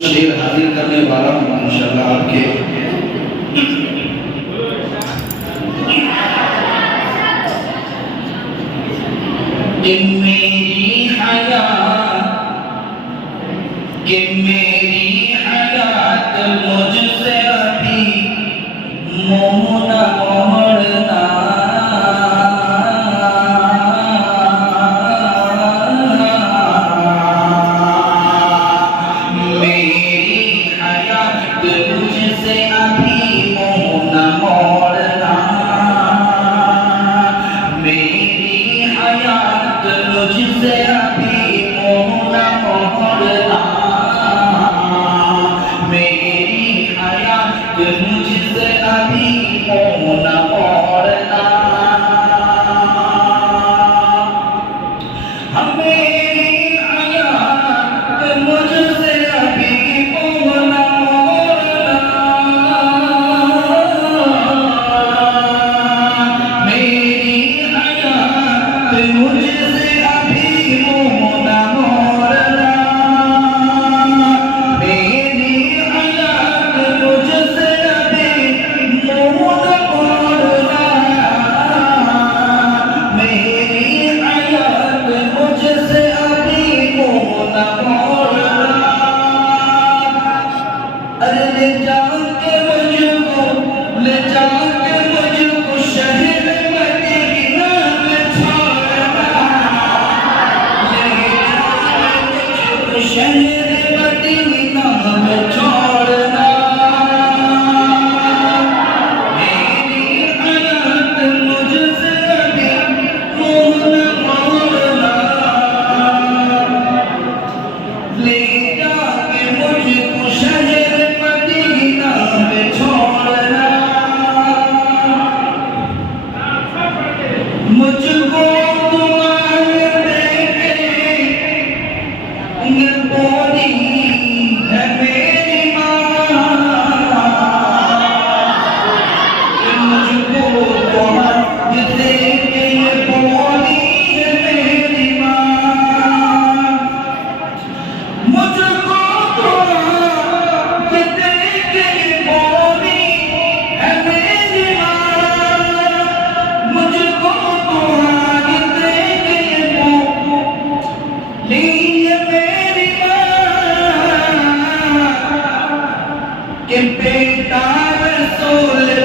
शेर हाजिर करने वाला हूँ इंशाअल्लाह आपके कि मेरी हयात मुझसे अभी मोह न मोड़ना मुझसे अभी मोह न मोड़ना मेरी हयात मुझसे अभी मोह न मोड़ना मेरी हयात मुझसे अभी मोह न मोड़ना मेरी हयात मुझसे अभी मोह न मुझसे अभी मोह न मोड़ना मेरी हयात मुझसे अभी मोह न मोड़ना मेरी हयात मुझसे अभी मोह न मोड़ना अरे ले जाके मुझको शहर मदीना में छोड़ना शहर मदीना में छोड़ना मेरी हयात मुझसे अभी मोह न मोड़ना ले जाके मुझको शहर मदीना में छोड़ना मुझको बोली है मेरी माँ मुझको जिसे ये बोली है मेरी माँ मुझको जिसे ये बोली है मेरी माँ मुझको जिसे ये बोली के बेटा रसूल